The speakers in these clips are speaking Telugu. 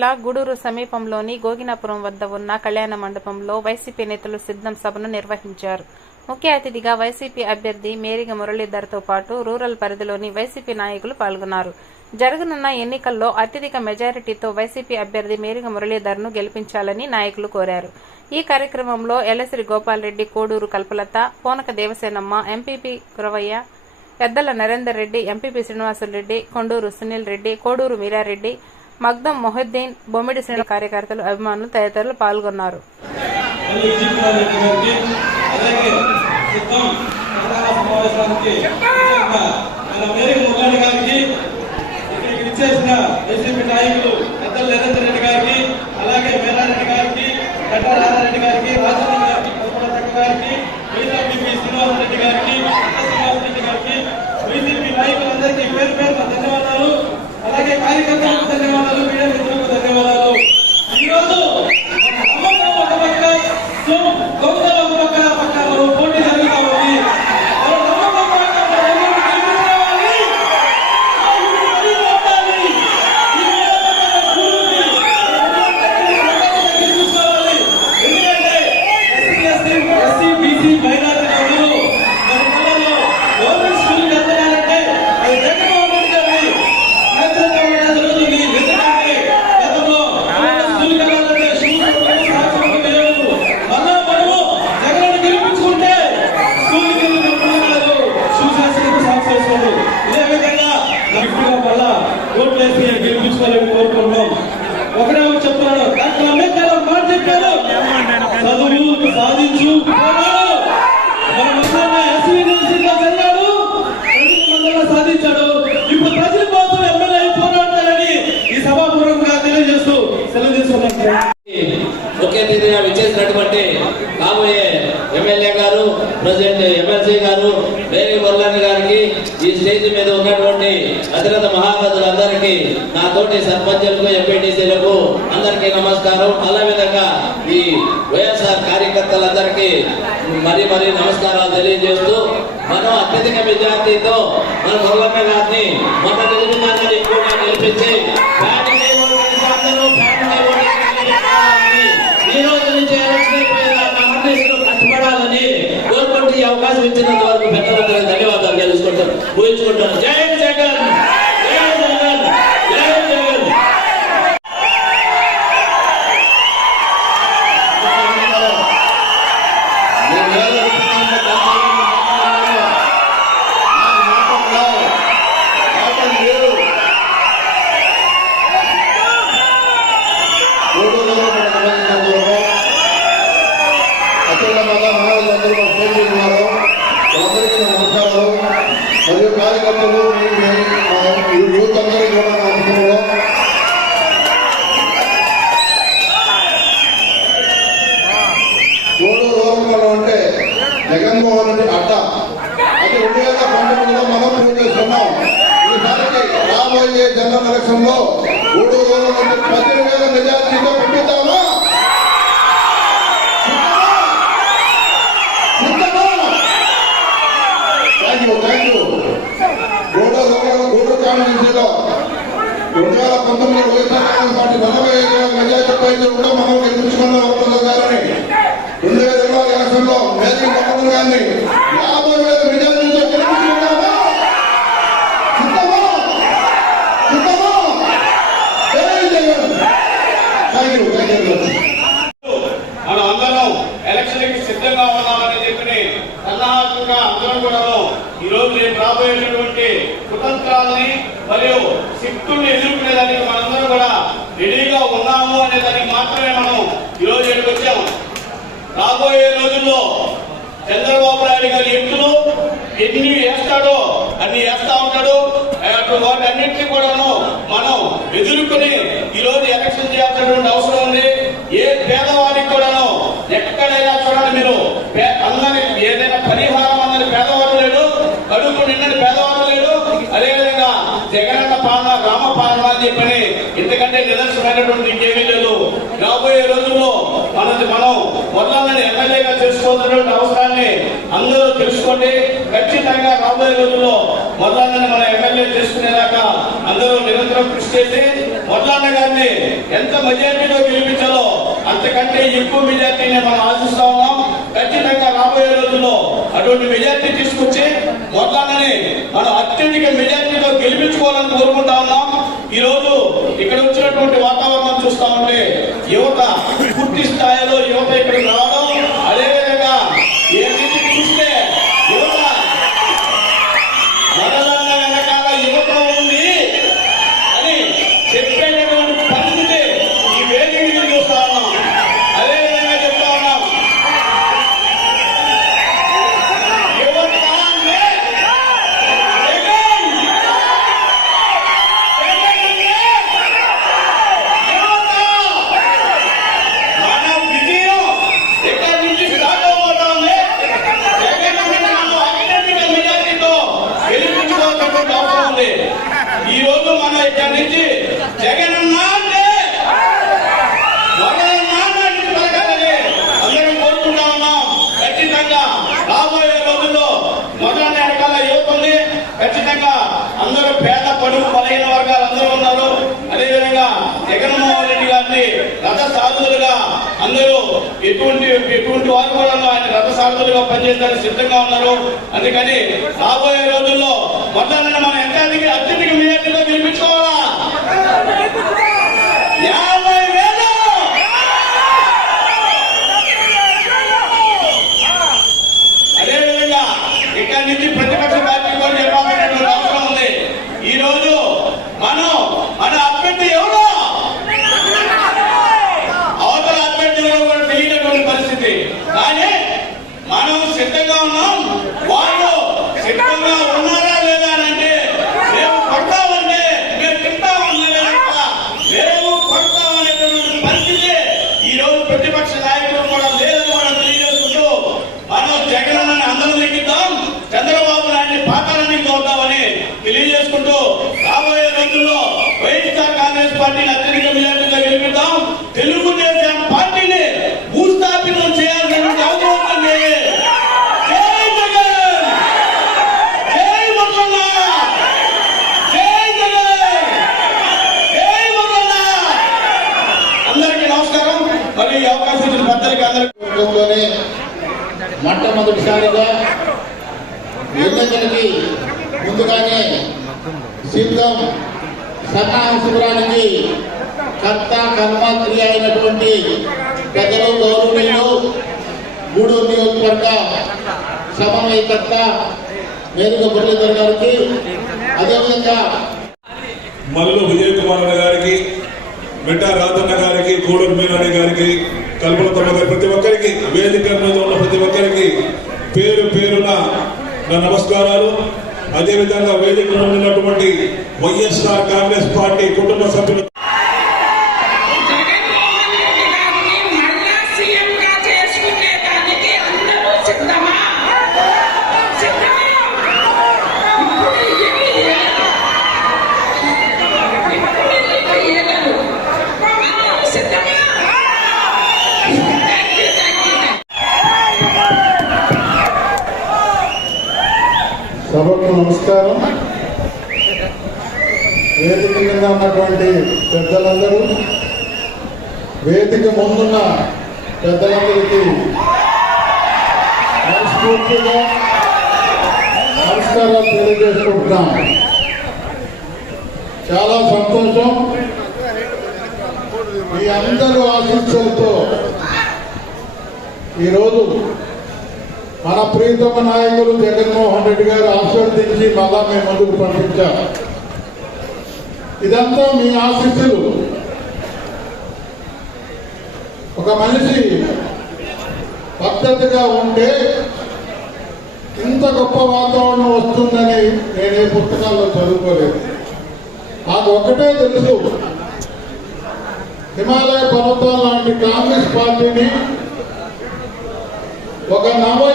జిల్లా గూడూరు సమీపంలోని గోగినాపురం వద్ద ఉన్న కళ్యాణ మండపంలో వైసీపీ నేతలు సిద్ధం సభను నిర్వహించారు. ముఖ్య అతిథిగా వైసీపీ అభ్యర్థి మేరిగ మురళీధర్తో పాటు రూరల్ పరిధిలోని వైసీపీ నాయకులు పాల్గొన్నారు. జరగనున్న ఎన్నికల్లో అత్యధిక మెజారిటీతో వైసీపీ అభ్యర్థి మేరిగ మురళీధర్ను గెలిపించాలని నాయకులు కోరారు. ఈ కార్యక్రమంలో ఎలసిరి గోపాల్రెడ్డి కోడూరు కల్పలత పోనక దేవసేనమ్మ ఎంపీపీ కురవయ్య పెద్దల నరేందర్ రెడ్డి ఎంపీపీ శ్రీనివాసులరెడ్డి కొండూరు సునీల్ రెడ్డి కోడూరు మీరారెడ్డి మగ్దం మొహద్దీన్ బొమ్మిడి శ్రేణి కార్యకర్తలు అభిమానులు తదితరులు పాల్గొన్నారు. మరియు విజయ్ గారికి అలాగే సిద్ధం పతాక సమావేశానికి ఇచ్చేసిన మన మేరీ మురళి గారికి ఇక్కడికి ఇచ్చేసిన వైసీపీ నాయకులు పెద్దల నరేంద్ర రెడ్డి గారికి అలాగే మేరారెడ్డి గారికి గడ్డ రాధారెడ్డి గారికి రాజన్న గారికి పదకొండ గారికి వైఎస్ఆర్పీపీ శ్రీనివాస రెడ్డి గారికి కొత్త శ్రీనివాస రెడ్డి గారికి వైసీపీ నాయకులందరికీ పేరు పేరున ధన్యవాదాలు అలాగే కార్యకర్తలకు ధన్యవాదాలు మీడియా మిత్రులకు ధన్యవాదాలు ఈరోజు అమ్మకం ఒక పక్క గొప్పదల ఒక పక్క పక్క మనం పోటీ జరుగుతా ఉంది మన నమ్మకం ప్రకారం మనం గెలుచుకోవాలి. మనం గెలుచుకోవాలి. ఈ నియోజకవర్గ గురువుని గెలుచుకోవాలి. ఎందుకంటే SC, ST, SC, BC, minority వాళ్ళు మన పిల్లలు గవర్నమెంట్ స్కూల్కి వెళ్తున్నారంటే అది జగన్మోహన్ రెడ్డి గారి నేతృత్వంలోనే జరుగుతుంది. ఎందుకంటే గతంలో గవర్నమెంట్ స్కూల్కి వెళ్ళాలంటే షూస్ ఉండవు, సాక్స్ ఉండవు, లేవు. మళ్ళా మనము జగన్ను గెలిపించుకుంటే స్కూల్కి వెళ్ళి నడుపుతున్నారు. షూస్ వేసుకుంటూ సాక్స్ వేసుకోరు. ఇదే విధంగా ఇప్పుడు మళ్ళా ఓట్లు వేసి గెలిపించుకోవాలని కోరుకుంటున్నాం ఒకటే ఒకటి చెప్తున్నాను డాక్టర్ అంబేద్కర్ ఒక మాట చెప్పారు చదువు సాధించు పోరాడు. మన మొన్న ఎస్వి యూనివర్సిటీలో చదివాడు ప్రజల మందలో సాధించాడు ఇప్పుడు ప్రజల కోసం ఎమ్మెల్యే పోరాడతారని ఈ సభాపూర్వకంగా తెలియజేస్తూ సెలవు తీసుకున్నాను ముఖ్య అతిథిగా విచ్చేసినటువంటి కాబోయే ఎమ్మెల్యే గారు ప్రెసిడెంట్ ఎమ్మెల్సీ గారు వేరే వర్లాని గారికి ఈ స్టేజ్ మీద ఉన్నటువంటి అతిరథ మహారథులందరికీ నా తోటి సర్పంచులకు ఎంపీటీసీలకు అందరికీ నమస్కారం. అలా విధంగా ఈ వైఎస్ఆర్ కార్యకర్తలందరికీ మరీ మరీ నమస్కారాలు తెలియజేస్తూ మనం అత్యధిక విద్యార్థితో మన మురళన్న గారిని మొదటి తెలుగుదాన్ని ఎక్కువగా గెలిపించి ఈ రోజు నుంచి కష్టపడాలని కోరుకుంటూ ఈ అవకాశం ఇచ్చినంత వరకు పెద్దలందరికీ ధన్యవాదాలు తెలుసుకుంటాను ఊహించుకుంటాను జై జగన్ జై జగన్ జై జగన్ మరియు కార్యకర్తలు యూత్ అందరికీ కూడా నా అనుభవంలో గోడు రోగం అంటే జగన్మోహన్ రెడ్డి అడ్డ అది రెండు వేల పంతొమ్మిదిలో మనం పూర్తి చేస్తున్నాం ఈసారికి రాబోయే జనరల్ ఎలక్షన్లో గోడు పద్దెనిమిది వేల మెజార్టీతో థ్యాంక్ యూ థ్యాంక్ యూ గోడు రోగం కాన్స్టిట్యూన్సీలో రెండు వేల పంతొమ్మిది వైఎస్ఆర్ కాంగ్రెస్ పార్టీ నలభై ఐదు వేల మెజార్టీ పైన కూడా మనం గెలుచుకున్నాం గారిని రెండు వేల ఇరవై ఎలక్షన్ మేరీ మొహమ్మద్ గారిని యాభై వేల మెజార్టీతో గెలుచుకున్నామా సిద్ధమా సిద్ధమా జై Jagan thank you thank you మనం అందరం ఎలక్షన్కి సిద్ధంగా ఉన్నామని చెప్పి సన్నాహకంగా అందరం కూడా ఈ రోజు రేపు రాబోయేటటువంటి కుతంత్రాలని మరియు శక్తుల్ని ఎదుర్కొనేదానికి మనందరం కూడా రెడీగా ఉన్నాము అనే దానికి మాత్రమే మనం ఈ రోజు ఇక్కడికి వచ్చాము. రాబోయే రోజుల్లో చంద్రబాబు నాయుడు గారి ఎత్తులు ఎన్ని వేస్తాడో అన్ని వేస్తా ఉంటాడు. వాటి అన్నింటినీ కూడాను మనం ఎదుర్కొని ఈ రోజు ఎలక్షన్ చేయాల్సినటువంటి అవసరం ఉంది. ఏ పేద ఎక్కడైనా చూడండి మీరు. అందరి అందరికి ఏదైనా పరిహారం అన్నది పేదవాడు లేడు కడుపు నిన్నటి పేదవాడు లేడు. అదేవిధంగా జగనన్న పాలన రామ పాలన అని చెప్పని ఎందుకంటే నిదర్శనమైనటువంటి ఇంకేమీ లేదు. రాబోయే రోజుల్లో మనది మనం మొదలని ఎమ్మెల్యేగా చేసుకోవాల్సినటువంటి అవసరాన్ని అందరూ తెలుసుకోండి. ఖచ్చితంగా రాబోయే రోజుల్లో మొదలని మన ఎమ్మెల్యే చేసుకునేదాకా అందరూ నిరంతరం కృషి చేసి మొదలన్న గారిని ఎంత మెజార్టీతో గెలిపించాలో అంతకంటే ఎక్కువ మెజార్టీని మనం ఆశిస్తా ఉన్నాం. ఖచ్చితంగా రాబోయే రోజుల్లో అటువంటి మెజార్టీ తీసుకొచ్చి మొత్తాన్ని మనం అత్యధిక మెజార్టీతో గెలిపించుకోవాలని కోరుకుంటా ఉన్నాం. ఈ రోజు ఇక్కడ వచ్చినటువంటి వాతావరణం చూస్తా ఉంటే యువత పూర్తి స్థాయిలో యువత ఇక్కడికి రావడం అదేవిధంగా ఏ రీతి చూస్తే యువత మొదలన్న వెనకాల యువత ఉంది అని చెప్పేటటువంటి పరిస్థితి ఈ వేదిక మీద చూస్తా ఉన్నాం అదేవిధంగా చెప్తా ఉన్నాం యువత అంటే జగన్! జగన్ అంటే యువత! మన విజయం ఎక్కడి నుంచి స్టార్ట్ అవబోతోంది జగన్ అన్న మనం అత్యధిక మెజార్టీతో గెలిపించుకోవాల్సినటువంటి అవసరం ఉంది ఈ రోజు మనం ఇక్కడి నుంచి జగన్ అన్న అంటే పలకాలని అందరం కోరుకుంటా ఉన్నాం. ఖచ్చితంగా రాబోయే రోజుల్లో మొదలన్న రకాల యువత ఉంది. ఖచ్చితంగా అందరూ పేద పడుగు బలహీన వర్గాలు అందరూ ఉన్నారు. అదేవిధంగా జగన్మోహన్ రెడ్డి గారిని రథ సాధులుగా అందరూ ఎటువంటి ఎటువంటి వారు కూడా ఆయన రథ సాధులుగా పనిచేయడానికి సిద్ధంగా ఉన్నారు. అందుకని రాబోయే రోజుల్లో మొదలన్న అధిక అత్యధిక మెజార్టీలో గెలిపించుకోవాలా యాభై వేలు అదేవిధంగా ఇక్కడి నుంచి ప్రతిపక్ష పార్టీ కూడా చెప్పాల్సినటువంటి అవసరం ఉంది ఈ రోజు మనం మన అభ్యర్థి ఎవరు అవతల అభ్యర్థులు కూడా తెలియనటువంటి పరిస్థితి కానీ మనం సిద్ధంగా ఉన్నాం వాళ్ళు సిద్ధంగా ఉన్నారా లేదా అని అంటే మేము కొడతామంటే మేము తింటామన్నా మేము కొడతామనేటువంటి పరిస్థితి ఈ రోజు ప్రతిపక్ష నాయకులు కూడా లేదని మనం తెలియజేసుకుంటూ మనం జగన్ అందరం లెక్కిద్దాం చంద్రబాబు నాయుడిని పాతాలని చూద్దామని తెలియజేసుకుంటూ రాబోయే రోజుల్లో వైఎస్ఆర్ కాంగ్రెస్ పార్టీని అత్యధిక మెజార్టీతో గెలిపిద్దాం తెలుగుదేశం పార్టీని భూస్థాపితం చేయాల్సిన అవసరం ఉంది జై జగన్ జై మొదలన్న జై జగన్ జై మొదలన్న అందరికీ నమస్కారం మరి ఈ అవకాశం ఇచ్చిన పెద్దలకి అందరికీ వర్గంలోనే మొట్టమొదటిసారిగా ఎన్నికలకి ముందుగానే సిద్ధం సన్నాహ శిబిరానికి కర్త అయినటువంటి ప్రజలు గౌరవనీయులు గూడూరు నియోజకవర్గ సమన్వయకర్త మేరుగ మురళీధర్ గారికి అదేవిధంగా మల్లు విజయ్ కుమార్ అన్న గారికి మెట్టా రాజన్న గారికి కోడూరు మీనాని గారికి కల్పన గారి ప్రతి ఒక్కరికి వేదిక మీద ఉన్న ప్రతి ఒక్కరికి పేరు పేరున నా నమస్కారాలు. అదేవిధంగా వేదికలో ఉన్నటువంటి వైఎస్ఆర్ కాంగ్రెస్ పార్టీ కుటుంబ సభ్యులు నమస్కారం. వేదిక మీద ఉన్నటువంటి పెద్దలందరూ వేదిక ముందున్న పెద్దలందరికీ మనస్ఫూర్తిగా నమస్కారాలు తెలియజేసుకుంటున్నాం. చాలా సంతోషం. మీ అందరూ ఆశీస్సులతో ఈరోజు మన ప్రీతమ నాయకులు జగన్మోహన్ రెడ్డి గారు ఆశీర్వదించి మళ్ళా మేము ముందుకు పంపించారు. ఇదంతా మీ ఆశీస్సులు. ఒక మనిషి పద్ధతిగా ఉంటే ఇంత గొప్ప వాతావరణం వస్తుందని నేనే పుస్తకాల్లో చదువుకోలేదు. నాకు ఒకటే తెలుసు. హిమాలయ పర్వతం లాంటి కాంగ్రెస్ పార్టీని ఒక నవ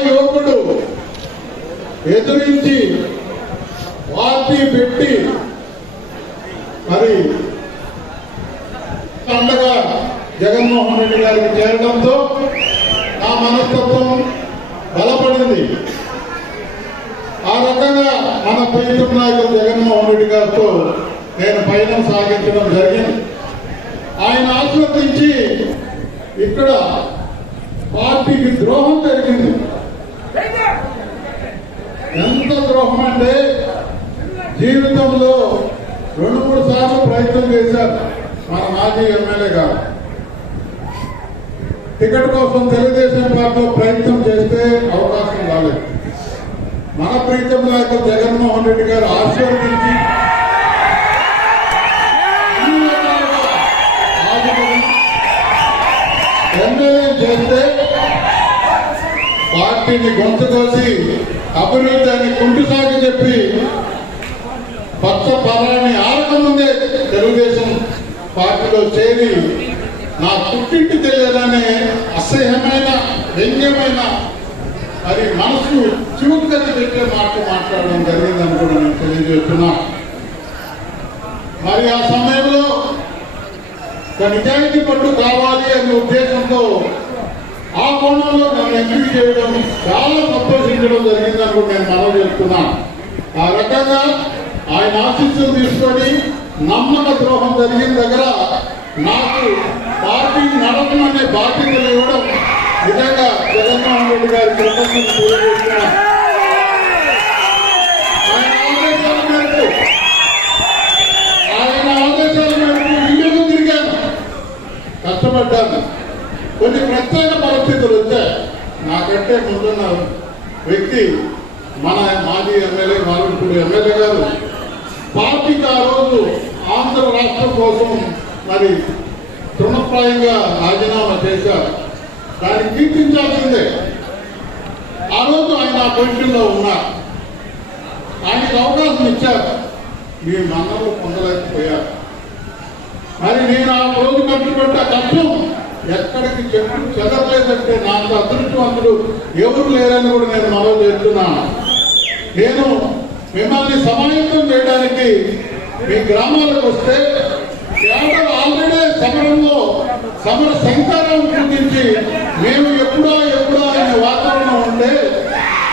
ఎదురించి పార్టీ పెట్టి మరి అండగా జగన్మోహన్ రెడ్డి గారికి చేరడంతో నా మనస్తత్వం బలపడింది. ఆ రకంగా మన ప్రీతం నాయకులు జగన్మోహన్ రెడ్డి గారితో నేను పయనం సాగించడం జరిగింది. ఆయన ఆశీర్వదించి ఇక్కడ పార్టీకి ద్రోహం జరిగింది. ఎంత ద్రోహం అంటే జీవితంలో రెండు మూడు సార్లు ప్రయత్నం చేశారు. మన మాజీ ఎమ్మెల్యే గారు. టికెట్ కోసం తెలుగుదేశం పార్టీలో ప్రయత్నం చేస్తే అవకాశం రాలేదు. మన ప్రీతం లేక జగన్మోహన్ రెడ్డి గారు ఆశీర్వదించి ఎమ్మెల్యే చేస్తే పార్టీని గొంతుకోసి అభివృద్ధి అని కుంటు సాగి చెప్పి పచ్చ పదాన్ని ఆడకముందే తెలుగుదేశం పార్టీలో చేరి నా పుట్టింటి తెలియదనే అసహ్యమైన వ్యంగ్యమైన అది మనసు చివుకని పెట్టే మాట మాట్లాడడం జరిగిందని కూడా నేను తెలియజేస్తున్నా. మరి ఆ సమయంలో నిజాయితీ పట్టు కావాలి అనే ఉద్దేశంతో ఆ కోణంలో నన్ను ఎంపిక చేయడం చాలా సంతోషించడం జరిగిందని కూడా నేను మనం చెప్తున్నా. ఆ రకంగా ఆయన ఆశీస్సులు తీసుకొని నమ్మక ద్రోహం జరిగిన దగ్గర నాకు పార్టీ నడపమనే బాధ్యతలు ఇవ్వడం నిజంగా జగన్మోహన్ రెడ్డి గారి కృతజ్ఞతలు తెలియజేస్తున్నాను ఉన్న వ్యక్తి మన మాజీ ఎమ్మెల్యే మారుడు ఎమ్మెల్యే గారు. పార్టీకి ఆ రోజు ఆంధ్ర రాష్ట్రం కోసం మరి తృణప్రాయంగా రాజీనామా చేశారు. దాన్ని కీర్తించాల్సిందే. ఆ రోజు ఆయన ఆ పొజిషన్లో ఉన్నారు. ఆయనకు అవకాశం ఇచ్చారు. మీ మన్నలు పొందలేకపోయారు మరి నేను ఆ రోజు కట్టుబడ్డ కష్టం ఎక్కడికి చెప్పు చెదరలేదంటే నాకు అదృష్టవంతుడు ఎవరు లేరని కూడా నేను మనవి చేస్తున్నాను నేను మిమ్మల్ని సమాయత్తం చేయడానికి మీ గ్రామాలకు వస్తే కేవలం ఆల్రెడీ సమరంలో సమర సంకారం పూజించి మేము ఎప్పుడో ఎప్పుడో అనే వాతావరణం ఉంటే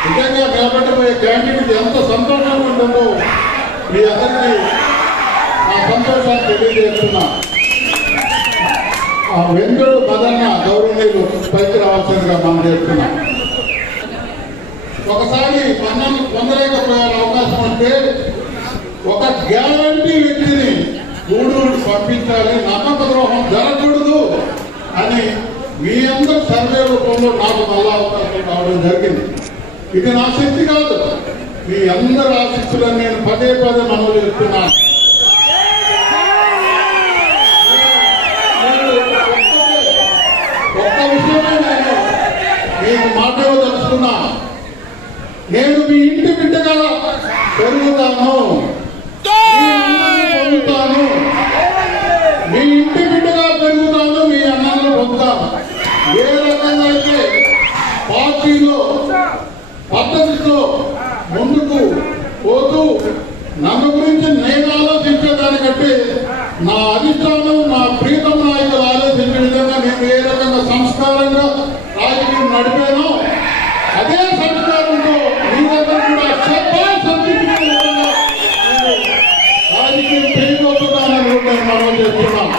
నిజంగా నిలబడిపోయే క్యాండిడేట్ ఎంత సంతోషంగా ఉంటుందో మీ అందరికీ నా సంతోషాన్ని తెలియజేస్తున్నాను వెంకడు మదన్న గౌరవనీయులు పైకి రావాల్సిందిగా మనం చేస్తున్నా ఒకసారి మనం పొందలేకపోయే అవకాశం అంటే ఒక గ్యారంటీ వ్యక్తిని గూడూరు పంపించాలి నమ్మక ద్రోహం జరగకూడదు అని మీ అందరూ సర్వే రూపంలో నాకు మళ్ళా అవకాశం కావడం జరిగింది. ఇది నా శక్తి కాదు. మీ అందరు ఆశిస్తులను నేను పదే పదే మనవి చేస్తున్నాను ఒక్క విషయమే నేను మీకు మాట ఇవ్వదలుచుకున్నా నేను మీ ఇంటి బిడ్డగా పెరుగుతాను. మీ ఇంటి బిడ్డగా పెరుగుతాను మీ అన్నాన్ని పొందుతాను ఏ రకంగా అయితే పార్టీలో పద్ధతితో ముందుకు పోతూ నన్ను గురించి నేను ఆలోచించేదానికంటే నా అధిష్టానం నా ప్రీతం నాయకులు ఆలోచించే విధంగా నేను ఏ రకంగా సంస్కారంగా రాజకీయం నడిపానో అదే సంస్కారంతో మీ దగ్గర కూడా చెప్పాల్సి అనిపించుకునే విధంగా నేను రాజకీయం చేయబోతున్నానని కూడా నేను మనం చేస్తున్నాను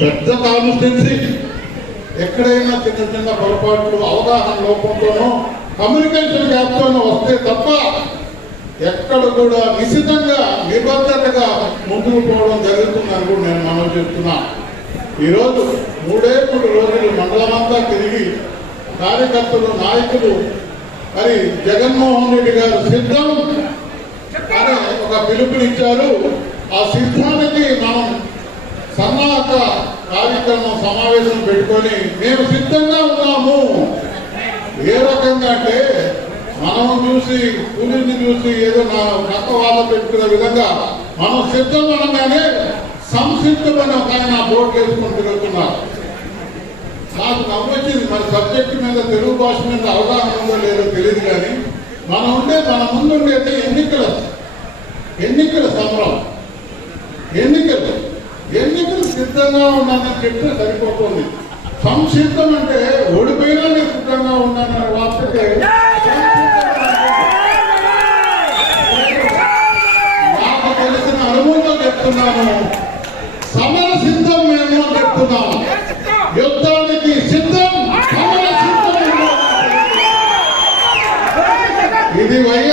పెద్ద కాన్స్టిట్యున్సీ ఎక్కడైనా చిన్న చిన్న పొరపాట్లు అవగాహన లోపంతోనో కమ్యూనికేషన్ గ్యాప్తోనో వస్తే తప్ప ఎక్కడ కూడా నిశితంగా నిబద్ధతగా ముందుకు పోవడం జరుగుతుందని కూడా నేను మనం చెప్తున్నా ఈరోజు మూడే మూడు రోజులు మండలమంతా తిరిగి కార్యకర్తలు నాయకులు మరి జగన్మోహన్ రెడ్డి గారు సిద్ధం అని ఒక పిలుపునిచ్చారు. ఆ సిద్ధానికి మనం సన్నాహక కార్యక్రమం సమావేశం పెట్టుకొని మేము సిద్ధంగా ఉన్నాము. ఏ రకంగా అంటే మనం చూసి పులిని చూసి ఏదో నా నక్క వాళ్ళ పెట్టుకునే విధంగా మనం సిద్ధం అనగానే సంసిద్ధమని ఒక ఆయన బోర్డు వేసుకొని తిరుగుతున్నారు. నాకు నవ్వొచ్చింది. మన సబ్జెక్టు మీద తెలుగు భాష మీద అవగాహన ఉందో లేదో తెలియదు కానీ మనం ఉండే మన ముందు ఉండేది ఎన్నికల ఎన్నికల సంబరం. ఎన్నికలు. సిద్ధంగా ఉన్నానని చెప్తే సరిపోతుంది. సంసిద్ధం అంటే ఓడిపోయినా నేను సిద్ధంగా ఉన్నాను అన్న వార్తకే నాకు తెలిసిన అనుభవంతో చెప్తున్నాను. సమర సిద్ధం మేము చెప్తున్నాము యుద్ధానికి సిద్ధం సమర సిద్ధం ఇది వైఎస్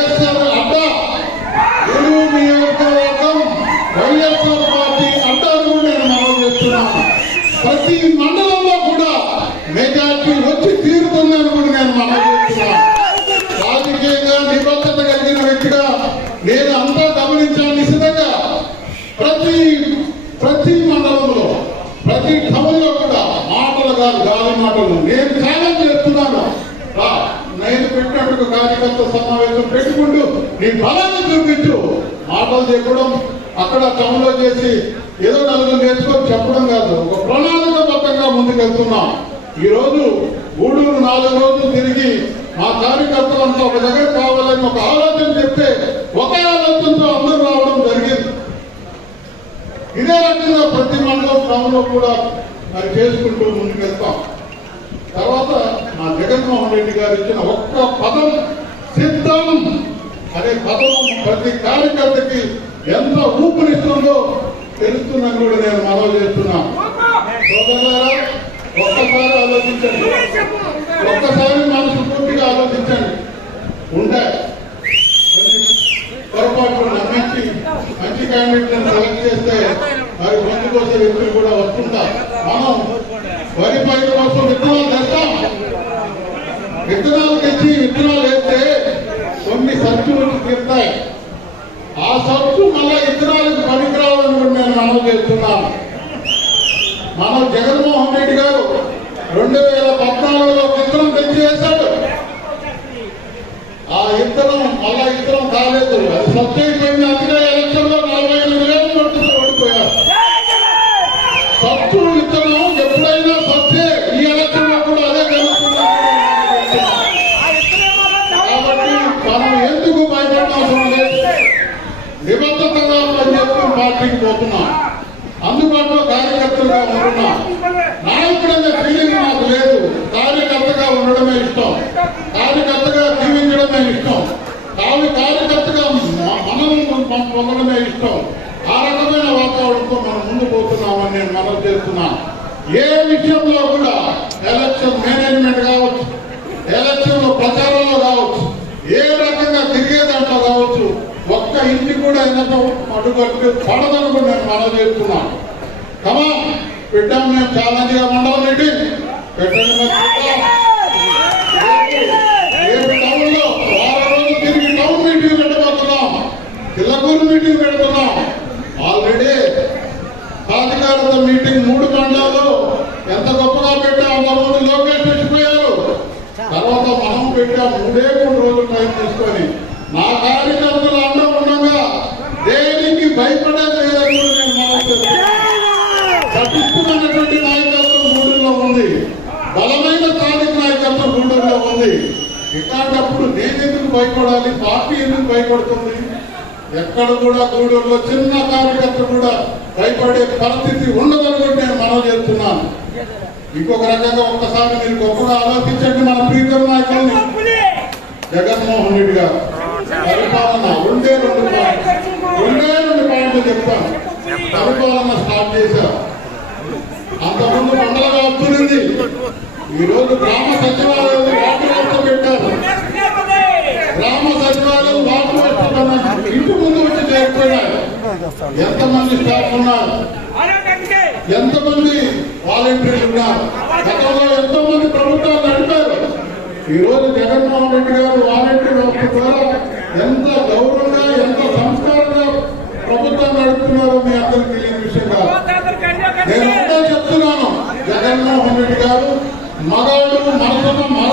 మాటలు చెప్పడం అక్కడ టౌన్లో చేసి ఏదో నలుగురు నేర్చుకొని చెప్పడం కాదు. ఒక ప్రణాళికబద్ధంగా ముందుకెళ్తున్నాం. ఈ రోజు గూడూరు నాలుగు రోజులు తిరిగి మా కార్యకర్తలంతా ఒక దగ్గర కావాలని ఒక ఆలోచన చెప్తే ఒక ఆలోచనతో అందరూ రావడం జరిగింది. ఇదే రకంగా ప్రతి మండలం గ్రామంలో కూడా మరి చేసుకుంటూ ముందుకెళ్తాం. తర్వాత మా జగన్మోహన్ రెడ్డి గారు ఇచ్చిన ఒక్క పదం సిద్ధం. అనే పదం ప్రతి కార్యకర్తకి ఎంత ఊపునిస్తుందో తెలుస్తుందని కూడా నేను మనవి చేస్తున్నాను ఒక్కసారి ఆలోచించండి. ఒక్కసారి మనసు పూర్తిగా ఆలోచించండి ఉంటే పొరపాటు నమ్మించి మంచి క్యాండిడేట్ సెలెక్ట్ చేస్తే మరి మంచి కోసం వ్యక్తులు కూడా వస్తుంటారు మనం వరి పైరు కోసం విత్తనాలు తెస్తాం విత్తనాలు తెచ్చి విత్తనాలు వేస్తే కొన్ని సర్చులు తీరుతాయి ఆ సర్చు మళ్ళా విత్తనాలకు పనికిరావాలని కూడా నేను మనం చేస్తున్నాను మనం జగన్మోహన్ రెడ్డి గారు రెండు వేల పద్నాలుగులో విత్తనం తెచ్చి వేశాడు ఆ ఇత్తనం మళ్ళా ఇత్తనం కాలేదు అది సత్య అయిపోయింది అందుకే ఎలక్షన్లో నలభై ఎనిమిది వేలు కొట్టుకు ఓడిపోయారు సత్తు ఇత్తనం ఎప్పుడైనా సత్యే ఈ ఎలక్షన్లో కూడా అదే జరుగుతుంది కాబట్టి మనం ఎందుకు భయపడాల్సిన లేదు నిబద్ధతగా పనిచేస్తున్న పార్టీకి పోతున్నాం అందుబాటులో కార్యకర్తలుగా ఉంటున్నాం నాయకుడనే ఫీలింగ్ నాకు లేదు కార్యకర్తగా ఉండడమే ఇష్టం కార్యకర్తగా జీవించడమే ఇష్టం కావి కార్యకర్తగా మ- మనం పొందడమే ఇష్టం ఆ రకమైన వాతావరణంతో మనం ముందు పోతున్నామని నేను మనం చేస్తున్నాను ఏ విషయంలో కూడా ఎలక్షన్ మేనేజ్మెంట్ కావచ్చు ఎలక్షన్లో ప్రచారంలో కావచ్చు ఏ రకంగా తిరిగే దాంట్లో కావచ్చు ఒక్క ఇంటి కూడా ఎన్నో అడుగు పడదని కూడా నేను మనం చేస్తున్నాను. కమా పెట్టాం మేము ఛాలెంజ్గా మండలం మీటింగ్ పెట్టండి రేపు టౌన్లో వారం రోజులు తిరిగి టౌన్ మీటింగ్ పెట్టబోతున్నాం. కిల్లకూరు మీటింగ్ పెడుతున్నాం ఆల్రెడీ సాధికారత మీటింగ్ మూడు మండలాలు ఎంత గొప్పగా పెట్టాం అంతమంది లోకేష్ వచ్చిపోయారు తర్వాత మనం పెట్టాం మూడే మూడు రోజులు టైం తీసుకొని నా కార్యకర్తలు అండ ఉండగా దేనికి భయపడేది లేదని నేను మనం నాయకత్వం గూడూరులో ఉంది. బలమైన స్థానిక నాయకత్వం గూడూరులో ఉంది. ఇట్లాంటప్పుడు నేను ఎందుకు భయపడాలి? పార్టీ ఎందుకు భయపడుతుంది? ఎక్కడ కూడా గూడూరులో చిన్న కార్యకర్త కూడా భయపడే పరిస్థితి ఉండదని నేను మనం చేస్తున్నాను. ఇంకొక రకంగా ఒక్కసారి మీరు గొప్పగా ఆలోచించండి మన ప్రీతం నాయకులు. జగన్మోహన్ రెడ్డి గారు. పరిపాలన రెండే రెండు పాయింట్లు. రెండే రెండు పాయింట్లు చెప్తాను. పరిపాలన స్టార్ట్ చేశారు. అంతకుముందు మండల వస్తుంది ఈరోజు గ్రామ సచివాలయం వాటి వ్యవస్థ పెట్టారు. గ్రామ సచివాలయం వాటి వ్యవస్థ ఇంటి ముందు వచ్చి చేరుకున్నారు ఎంతమంది స్టాఫ్ ఉన్నారు? ఎంతమంది వాలంటీర్లు ఉన్నారు? గతంలో ఎంతో మంది ప్రభుత్వాలు నడిపారు. ఈ రోజు జగన్మోహన్ రెడ్డి గారు వాలంటీర్ వ్యవస్థ ద్వారా ఎంత గౌరవంగా ఎంత సంస్కారంగా ప్రభుత్వం నడుపుతున్నారో మీ అందరికి తెలియని విషయం కాదు. నేను చెప్తున్నాను. జగన్మోహన్ రెడ్డి గారు మగాడు మనసున్న